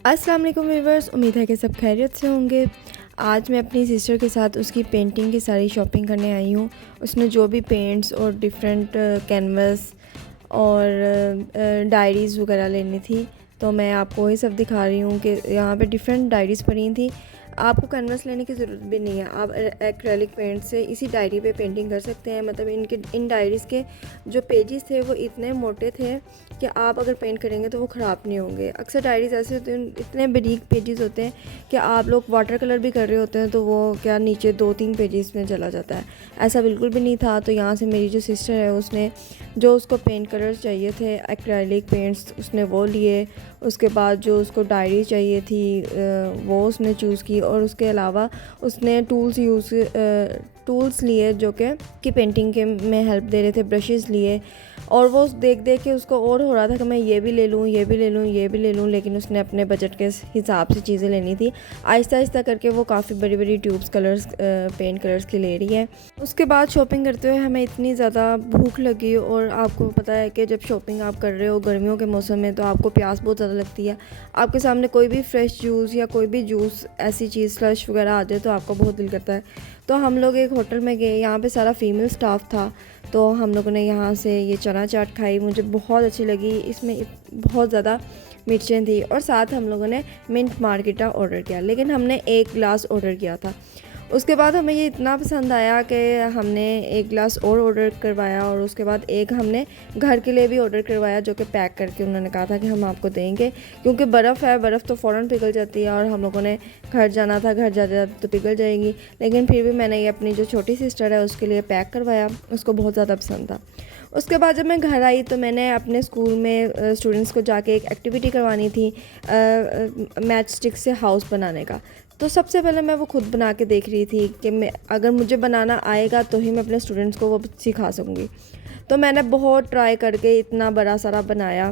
अस्सलाम वालेकुम व्यूअर्स, उम्मीद है कि सब खैरियत से होंगे। आज मैं अपनी सिस्टर के साथ उसकी पेंटिंग की सारी शॉपिंग करने आई हूँ। उसने जो भी पेंट्स और डिफरेंट कैनवस और डायरीज़ वगैरह लेनी थी, तो मैं आपको वही सब दिखा रही हूँ कि यहाँ पे डिफरेंट डायरीज़ पड़ी थी। आपको कैनवस लेने की ज़रूरत भी नहीं है, आप एक्रेलिक पेंट से इसी डायरी पे पेंटिंग कर सकते हैं। मतलब इन डायरीज़ के जो पेजेस थे वो इतने मोटे थे कि आप अगर पेंट करेंगे तो वो ख़राब नहीं होंगे। अक्सर डायरीज़ ऐसे होते हैं, इतने बारीक पेजेस होते हैं कि आप लोग वाटर कलर भी कर रहे होते हैं तो वो क्या नीचे 2-3 पेजेस में चला जाता है। ऐसा बिल्कुल भी नहीं था। तो यहाँ से मेरी जो सिस्टर है उसने जो उसको पेंट कलर्स चाहिए थे एक्रेलिक पेंट्स उसने वो लिए। उसके बाद जो उसको डायरी चाहिए थी वो उसने चूज़ की, और उसके अलावा उसने टूल्स लिए जो कि पेंटिंग के में हेल्प दे रहे थे। ब्रशेस लिए, और वो देख देख के उसको और हो रहा था कि मैं ये भी ले लूँ, ये भी ले लूँ, ये भी ले लूँ, लेकिन उसने अपने बजट के हिसाब से चीज़ें लेनी थी। आहिस्ता आहिस्ता करके वो काफ़ी बड़ी बड़ी ट्यूब्स कलर्स पेंट कलर्स की ले रही है। उसके बाद शॉपिंग करते हुए हमें इतनी ज़्यादा भूख लगी, और आपको पता है कि जब शॉपिंग आप कर रहे हो गर्मियों के मौसम में तो आपको प्यास बहुत ज़्यादा लगती है। आपके सामने कोई भी फ्रेश जूस या कोई भी जूस ऐसी चीज़ फ्लश वगैरह आ जाए तो आपका बहुत दिल करता है। तो हम लोग एक होटल में गए, यहाँ पे सारा फीमेल स्टाफ था, तो हम लोगों ने यहाँ से ये चना चाट खाई, मुझे बहुत अच्छी लगी। इसमें बहुत ज़्यादा मिर्चें थी, और साथ हम लोगों ने मिंट मार्गेटा ऑर्डर किया, लेकिन हमने एक गिलास ऑर्डर किया था। उसके बाद हमें ये इतना पसंद आया कि हमने एक गिलास और ऑर्डर करवाया, और उसके बाद एक हमने घर के लिए भी ऑर्डर करवाया जो कि पैक करके उन्होंने कहा था कि हम आपको देंगे, क्योंकि बर्फ़ है, बर्फ़ तो फ़ौरन पिघल जाती है, और हम लोगों ने घर जाना था, घर जाते तो पिघल जाएगी। लेकिन फिर भी मैंने ये अपनी जो छोटी सिस्टर है उसके लिए पैक करवाया, उसको बहुत ज़्यादा पसंद था। उसके बाद जब मैं घर आई तो मैंने अपने स्कूल में स्टूडेंट्स को जाके एक एक्टिविटी करवानी थी मैच स्टिक से हाउस बनाने का। तो सबसे पहले मैं वो खुद बना के देख रही थी कि मैं अगर मुझे बनाना आएगा तो ही मैं अपने स्टूडेंट्स को वो सिखा सकूँगी। तो मैंने बहुत ट्राई करके इतना बड़ा सारा बनाया,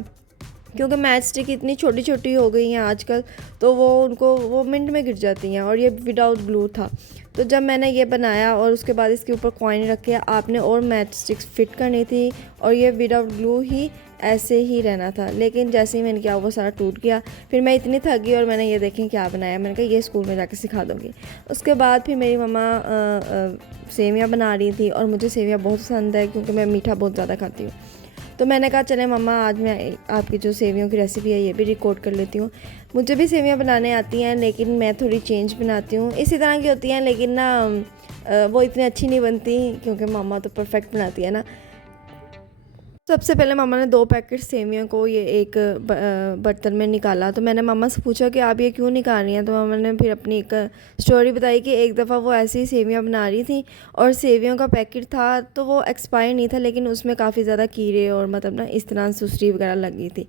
क्योंकि मैच स्टिक इतनी छोटी छोटी हो गई हैं आजकल, तो वो मिनट में गिर जाती हैं, और ये विदाउट ग्लू था। तो जब मैंने ये बनाया और उसके बाद इसके ऊपर कॉइन रखे, आपने और मैच स्टिक्स फिट करनी थी, और ये विदाउट ग्लू ही ऐसे ही रहना था। लेकिन जैसे ही मैंने किया वो सारा टूट गया। फिर मैं इतनी थक गई और मैंने ये देखें क्या बनाया, मैंने कहा ये स्कूल में जाके सिखा दूँगी। उसके बाद फिर मेरी मम्मा सेवियाँ बना रही थी, और मुझे सेवियाँ बहुत पसंद है क्योंकि मैं मीठा बहुत ज़्यादा खाती हूँ। तो मैंने कहा चले मम्मा आज मैं आपकी जो सेवियों की रेसिपी है ये भी रिकॉर्ड कर लेती हूँ। मुझे भी सेवियाँ बनाने आती हैं, लेकिन मैं थोड़ी चेंज बनाती हूँ। इसी तरह की होती हैं, लेकिन ना वो इतनी अच्छी नहीं बनती, क्योंकि मम्मा तो परफेक्ट बनाती है ना। सबसे पहले मामा ने 2 पैकेट सेवियों को ये एक बर्तन में निकाला। तो मैंने मामा से पूछा कि आप ये क्यों निकाल रही हैं। तो मामा ने फिर अपनी एक स्टोरी बताई कि एक दफ़ा वो ऐसे ही सेवियां बना रही थी, और सेवियों का पैकेट था तो वो एक्सपायर नहीं था, लेकिन उसमें काफ़ी ज़्यादा कीड़े और मतलब ना इस तरह सुस्री वगैरह लगी थी।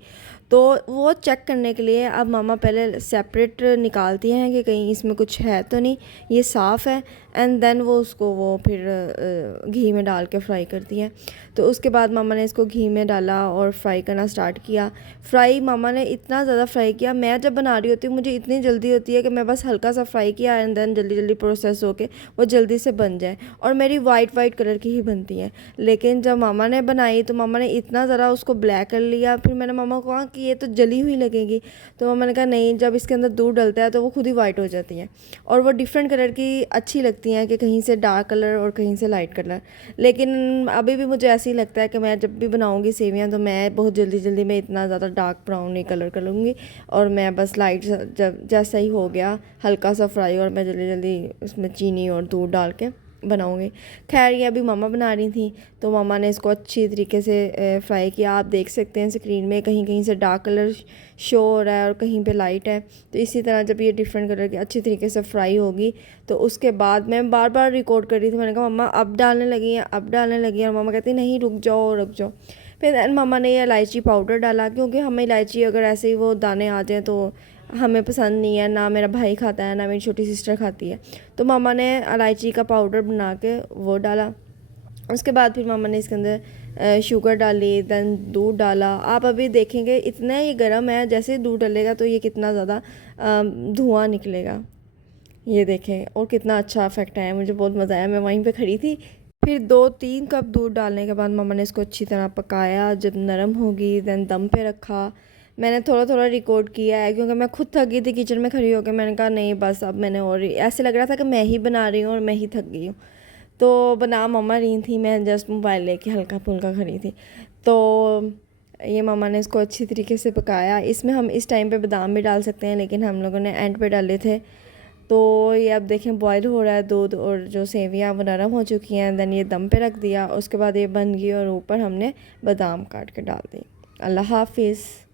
तो वो चेक करने के लिए अब मामा पहले सेपरेट निकालती हैं कि कहीं इसमें कुछ है तो नहीं, ये साफ़ है, एंड देन वो उसको वो फिर घी में डाल के फ्राई करती हैं। तो उसके बाद मामा ने इसको घी में डाला और फ्राई करना स्टार्ट किया। फ्राई मामा ने इतना ज़्यादा फ्राई किया, मैं जब बना रही होती हूँ मुझे इतनी जल्दी होती है कि मैं बस हल्का सा फ्राई किया एंड देन जल्दी जल्दी प्रोसेस होके वो जल्दी से बन जाए, और मेरी वाइट वाइट कलर की ही बनती हैं। लेकिन जब मामा ने बनाई तो मामा ने इतना ज़रा उसको ब्लैक कर लिया। फिर मैंने मामा को कहा कि ये तो जली हुई लगेगी। तो मामा ने कहा नहीं, जब इसके अंदर दूध डलता है तो वो खुद ही वाइट हो जाती हैं, और वो डिफरेंट कलर की अच्छी लगती हैं कि कहीं से डार्क कलर और कहीं से लाइट कलर। लेकिन अभी भी मुझे ऐसे ही लगता है कि मैं जब भी बनाऊंगी सेवियां तो मैं बहुत जल्दी जल्दी में इतना ज़्यादा डार्क ब्राउन नहीं कलर कर लूँगी, और मैं बस लाइट जब जैसा ही हो गया हल्का सा फ्राई, और मैं जल्दी जल्दी उसमें चीनी और दूध डाल के बनाऊंगी। खैर ये अभी मामा बना रही थी, तो मामा ने इसको अच्छी तरीके से फ्राई किया। आप देख सकते हैं स्क्रीन में कहीं कहीं से डार्क कलर शो हो रहा है और कहीं पे लाइट है। तो इसी तरह जब ये डिफरेंट कलर की अच्छी तरीके से फ्राई होगी तो उसके बाद मैं बार बार रिकॉर्ड कर रही थी। मैंने कहा मम्मा अब डालने लगी हैं, अब डालने लगी हैं, और मम्मा कहती नहीं रुक जाओ रुक जाओ। फिर मम्मा ने ये इलायची पाउडर डाला, क्योंकि हमें इलायची अगर ऐसे ही वो दाने आ जाएँ तो हमें पसंद नहीं है, ना मेरा भाई खाता है ना मेरी छोटी सिस्टर खाती है। तो मामा ने इलायची का पाउडर बना के वो डाला। उसके बाद फिर मामा ने इसके अंदर शुगर डाली, देन दूध डाला। आप अभी देखेंगे इतना ये गर्म है, जैसे दूध डालेगा तो ये कितना ज़्यादा धुआं निकलेगा, ये देखें, और कितना अच्छा इफेक्ट आया। मुझे बहुत मज़ा आया, मैं वहीं पे खड़ी थी। फिर 2-3 कप दूध डालने के बाद मामा ने इसको अच्छी तरह पकाया। जब नरम होगी देन दम पे रखा। मैंने थोड़ा थोड़ा रिकॉर्ड किया है क्योंकि मैं खुद थक गई थी किचन में खड़ी होकर। मैंने कहा नहीं बस अब मैंने, और ऐसे लग रहा था कि मैं ही बना रही हूँ और मैं ही थक गई हूँ। तो बना मम्मा रही थी, मैं जस्ट मोबाइल लेके हल्का फुल्का खड़ी थी। तो ये मम्मा ने इसको अच्छी तरीके से पकाया। इसमें हम इस टाइम पे बादाम भी डाल सकते हैं, लेकिन हम लोगों ने एंड पे डाले थे। तो ये अब देखें बॉईल हो रहा है दूध, और जो सेवियाँ वो नरम हो चुकी हैं। देन ये दम पे रख दिया, उसके बाद ये बन गई और ऊपर हमने बादाम काट के डाल दी। अल्लाह हाफिज़।